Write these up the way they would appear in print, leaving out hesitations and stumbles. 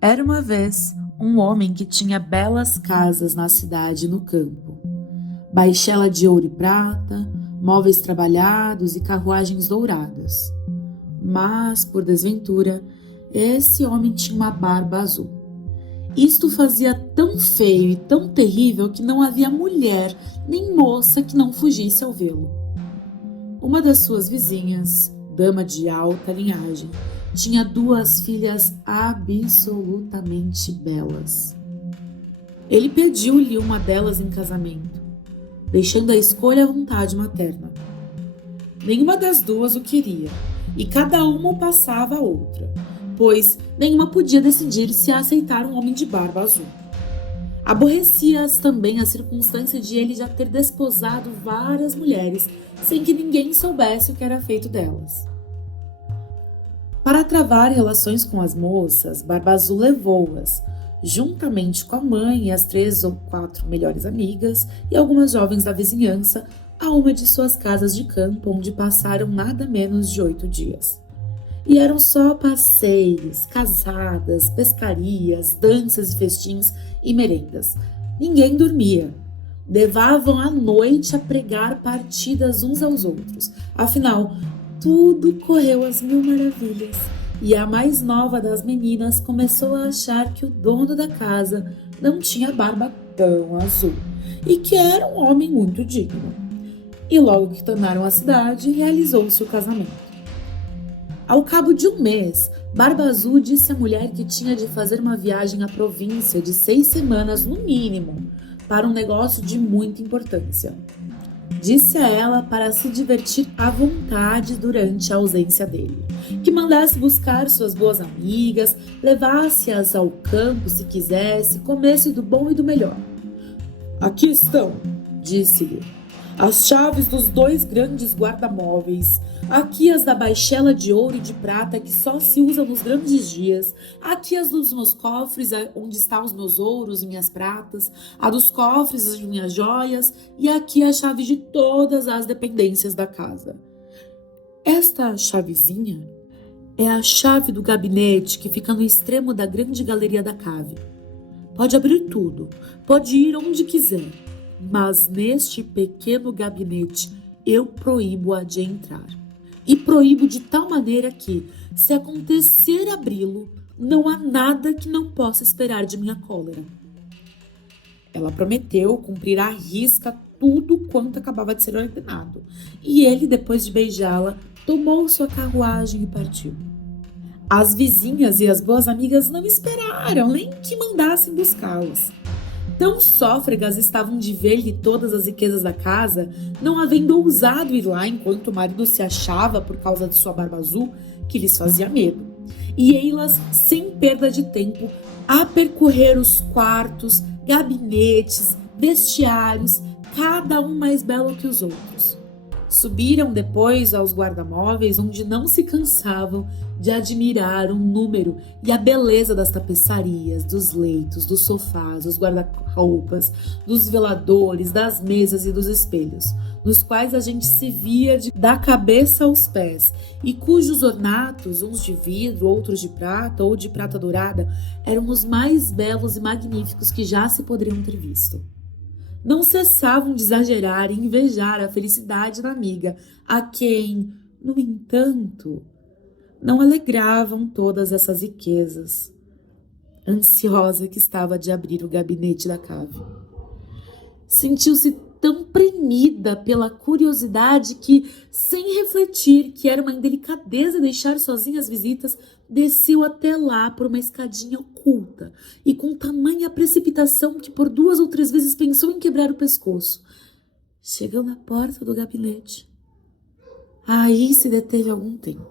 Era uma vez um homem que tinha belas casas na cidade e no campo, baixela de ouro e prata, móveis trabalhados e carruagens douradas. Mas, por desventura, esse homem tinha uma barba azul. Isto fazia tão feio e tão terrível que não havia mulher nem moça que não fugisse ao vê-lo. Uma das suas vizinhas, dama de alta linhagem, tinha duas filhas absolutamente belas. Ele pediu-lhe uma delas em casamento, deixando a escolha à vontade materna. Nenhuma das duas o queria, e cada uma o passava a outra, pois nenhuma podia decidir se aceitar um homem de barba azul. Aborrecia-as também a circunstância de ele já ter desposado várias mulheres, sem que ninguém soubesse o que era feito delas. Para travar relações com as moças, Barba Azul levou-as, juntamente com a mãe e as 3 ou 4 melhores amigas e algumas jovens da vizinhança, a uma de suas casas de campo, onde passaram nada menos de 8 dias. E eram só passeios, casadas, pescarias, danças e festins e merendas. Ninguém dormia. Levavam a noite a pregar partidas uns aos outros. Afinal, tudo correu às mil maravilhas. E a mais nova das meninas começou a achar que o dono da casa não tinha barba tão azul e que era um homem muito digno. E logo que tornaram a cidade, realizou-se o casamento. Ao cabo de um mês, Barba Azul disse à mulher que tinha de fazer uma viagem à província de 6 semanas no mínimo, para um negócio de muita importância. Disse a ela para se divertir à vontade durante a ausência dele, que mandasse buscar suas boas amigas, levasse-as ao campo se quisesse, comesse do bom e do melhor. Aqui estão, disse-lhe, as chaves dos 2 grandes guarda-móveis, aqui as da baixela de ouro e de prata que só se usa nos grandes dias, aqui as dos meus cofres, onde estão os meus ouros e minhas pratas, a dos cofres as minhas joias, e aqui a chave de todas as dependências da casa. Esta chavezinha é a chave do gabinete que fica no extremo da grande galeria da cave. Pode abrir tudo, pode ir onde quiser, mas neste pequeno gabinete eu proíbo-a de entrar. E proíbo de tal maneira que, se acontecer abri-lo, não há nada que não possa esperar de minha cólera. Ela prometeu cumprir à risca tudo quanto acabava de ser ordenado, e ele, depois de beijá-la, tomou sua carruagem e partiu. As vizinhas e as boas amigas não esperaram nem que mandassem buscá-los. Tão sófregas estavam de ver-lhe todas as riquezas da casa, não havendo ousado ir lá enquanto o marido se achava por causa de sua barba azul, que lhes fazia medo. E ei-las, sem perda de tempo, a percorrer os quartos, gabinetes, vestiários, cada um mais belo que os outros. Subiram depois aos guarda-móveis, onde não se cansavam de admirar o número e a beleza das tapeçarias, dos leitos, dos sofás, dos guarda-roupas, dos veladores, das mesas e dos espelhos, nos quais a gente se via da cabeça aos pés, e cujos ornatos, uns de vidro, outros de prata ou de prata dourada, eram os mais belos e magníficos que já se poderiam ter visto. Não cessavam de exagerar e invejar a felicidade da amiga, a quem, no entanto, não alegravam todas essas riquezas. Ansiosa que estava de abrir o gabinete da cave. Sentiu-se tão premida pela curiosidade que, sem refletir que era uma indelicadeza deixar sozinha as visitas, desceu até lá por uma escadinha oculta e com tamanha precipitação que por 2 ou 3 vezes pensou em quebrar o pescoço. Chegou na porta do gabinete. Aí se deteve algum tempo,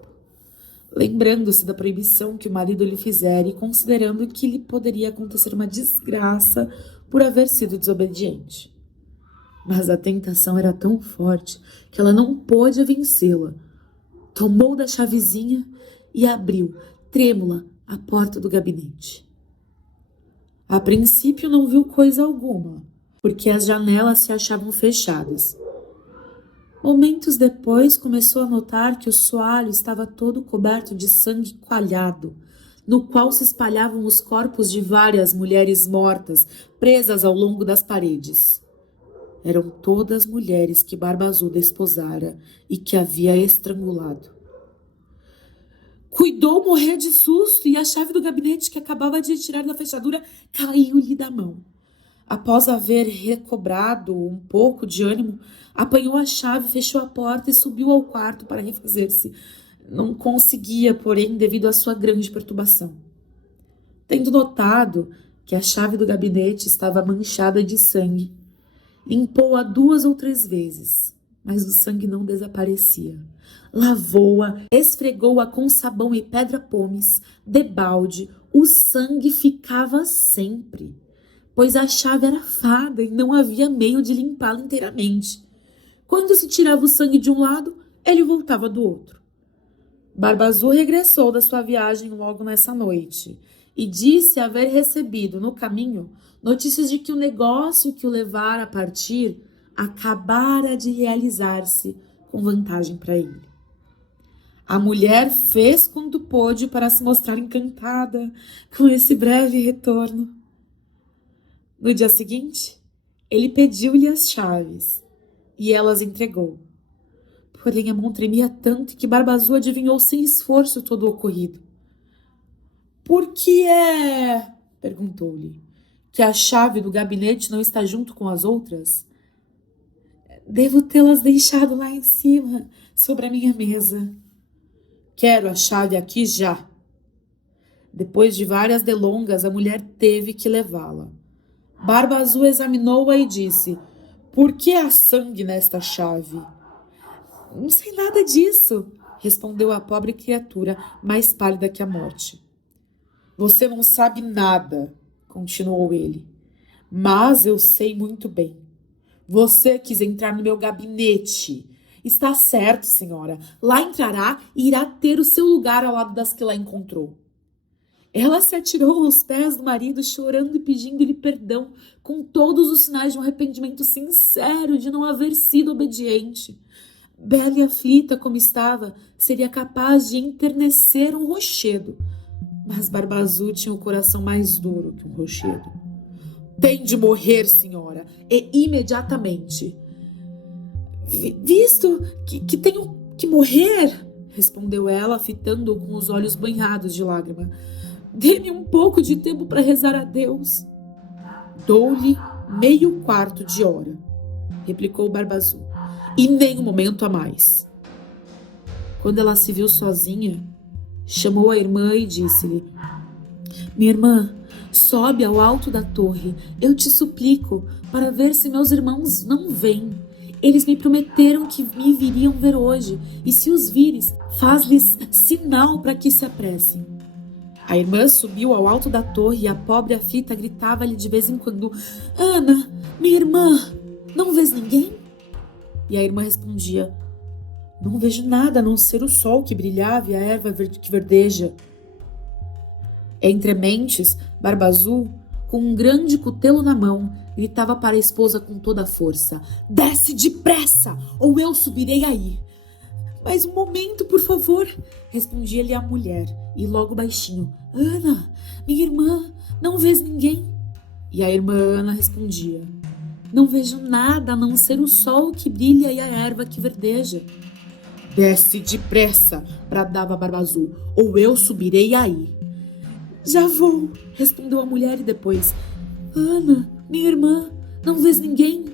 lembrando-se da proibição que o marido lhe fizera e considerando que lhe poderia acontecer uma desgraça por haver sido desobediente. Mas a tentação era tão forte que ela não pôde vencê-la. Tomou da chavezinha e abriu, trêmula, a porta do gabinete. A princípio não viu coisa alguma, porque as janelas se achavam fechadas. Momentos depois começou a notar que o soalho estava todo coberto de sangue coalhado. no qual se espalhavam os corpos de várias mulheres mortas, presas ao longo das paredes. Eram todas mulheres que Barba Azul desposara e que havia estrangulado. Cuidou morrer de susto e a chave do gabinete que acabava de tirar da fechadura caiu-lhe da mão. Após haver recobrado um pouco de ânimo, apanhou a chave, fechou a porta e subiu ao quarto para refazer-se. Não conseguia, porém, devido à sua grande perturbação. Tendo notado que a chave do gabinete estava manchada de sangue, limpou-a 2 ou 3 vezes, mas o sangue não desaparecia. Lavou-a, esfregou-a com sabão e pedra-pomes, debalde, o sangue ficava sempre, pois a chave era fada e não havia meio de limpá-la inteiramente. Quando se tirava o sangue de um lado, ele voltava do outro. Barba Azul regressou da sua viagem logo nessa noite e disse haver recebido, no caminho, notícias de que o negócio que o levara a partir acabara de realizar-se com vantagem para ele. A mulher fez quanto pôde para se mostrar encantada com esse breve retorno. No dia seguinte, ele pediu-lhe as chaves e ela as entregou. Porém, a mão tremia tanto que Barba Azul adivinhou sem esforço todo o ocorrido. Por que é, perguntou-lhe, que a chave do gabinete não está junto com as outras? Devo tê-las deixado lá em cima, sobre a minha mesa. Quero a chave aqui já. Depois de várias delongas, a mulher teve que levá-la. Barba Azul examinou-a e disse: por que há sangue nesta chave? Não sei nada disso, respondeu a pobre criatura, mais pálida que a morte. Você não sabe nada, continuou ele, mas eu sei muito bem. Você quis entrar no meu gabinete. Está certo, senhora. Lá entrará e irá ter o seu lugar ao lado das que lá encontrou. Ela se atirou aos pés do marido, chorando e pedindo-lhe perdão, com todos os sinais de um arrependimento sincero de não haver sido obediente. Bela e aflita como estava, seria capaz de enternecer um rochedo. Mas Barba Azul tinha o coração mais duro que um rochedo. Tem de morrer, senhora, e imediatamente. Visto que tenho que morrer, respondeu ela, fitando-o com os olhos banhados de lágrima. Dê-me um pouco de tempo para rezar a Deus. Dou-lhe meio quarto de hora, replicou Barba Azul, e nem um momento a mais. Quando ela se viu sozinha, chamou a irmã e disse-lhe: minha irmã, sobe ao alto da torre, eu te suplico, para ver se meus irmãos não vêm. Eles me prometeram que me viriam ver hoje, e se os vires, faz-lhes sinal para que se apressem. A irmã subiu ao alto da torre e a pobre aflita gritava-lhe de vez em quando: Ana, minha irmã, não vês ninguém? E a irmã respondia: não vejo nada a não ser o sol que brilhava e a erva que verdeja. Entre mentes, Barba Azul, com um grande cutelo na mão, gritava para a esposa com toda a força: desce depressa, ou eu subirei aí. Mais um momento, por favor, respondia-lhe a mulher, e logo baixinho: Ana, minha irmã, não vês ninguém? E a irmã Ana respondia: não vejo nada a não ser o sol que brilha e a erva que verdeja. Desce depressa, bradava Barba Azul, ou eu subirei aí. Já vou, respondeu a mulher e depois: Ana, minha irmã, não vês ninguém?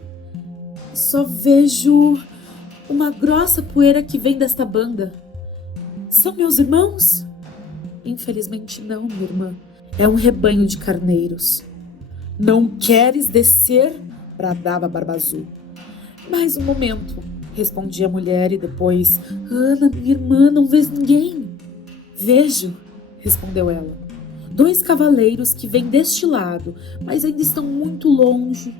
Só vejo uma grossa poeira que vem desta banda. São meus irmãos? Infelizmente não, minha irmã. É um rebanho de carneiros. Não queres descer? Bradava Barba Azul. Mais um momento, respondia a mulher e depois: Ana, minha irmã, não vês ninguém? Vejo, respondeu ela. 2 cavaleiros que vêm deste lado, mas ainda estão muito longe.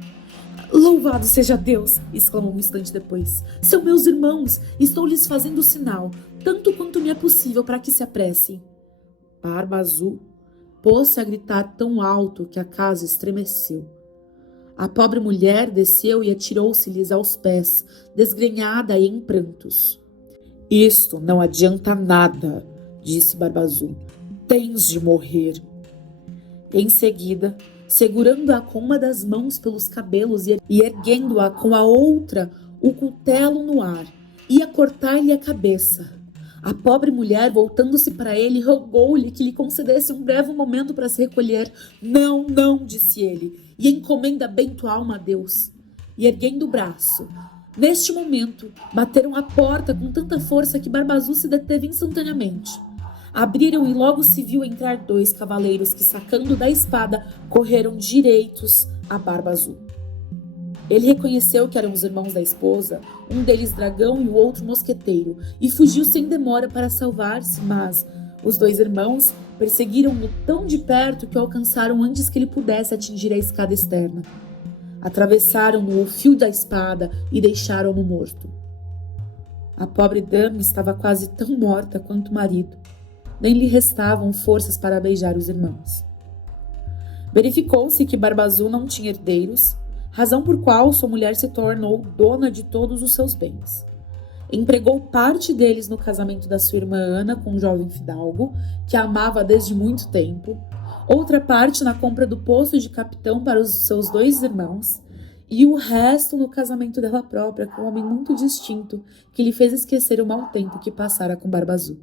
Louvado seja Deus, exclamou um instante depois. São meus irmãos, estou lhes fazendo sinal, tanto quanto me é possível para que se apressem. Barba Azul pôs-se a gritar tão alto que a casa estremeceu. A pobre mulher desceu e atirou-se-lhes aos pés, desgrenhada e em prantos. Isto não adianta nada, disse Barba Azul. Tens de morrer. Em seguida, segurando-a com uma das mãos pelos cabelos e erguendo-a com a outra, o cutelo no ar, ia cortar-lhe a cabeça. A pobre mulher, voltando-se para ele, rogou-lhe que lhe concedesse um breve momento para se recolher. Não, não, disse ele, e encomenda bem tua alma a Deus. E erguendo o braço, neste momento, bateram a porta com tanta força que Barba Azul se deteve instantaneamente. Abriram e logo se viu entrar 2 cavaleiros que, sacando da espada, correram direitos a Barba Azul. Ele reconheceu que eram os irmãos da esposa, um deles dragão e o outro mosqueteiro, e fugiu sem demora para salvar-se, mas os 2 irmãos perseguiram-no tão de perto que o alcançaram antes que ele pudesse atingir a escada externa. Atravessaram-no o fio da espada e deixaram-no morto. A pobre dama estava quase tão morta quanto o marido. Nem lhe restavam forças para beijar os irmãos. Verificou-se que Barba Azul não tinha herdeiros, razão por qual sua mulher se tornou dona de todos os seus bens. Empregou parte deles no casamento da sua irmã Ana com um jovem fidalgo, que a amava desde muito tempo, outra parte na compra do posto de capitão para os seus 2 irmãos, e o resto no casamento dela própria com um homem muito distinto, que lhe fez esquecer o mau tempo que passara com Barba Azul.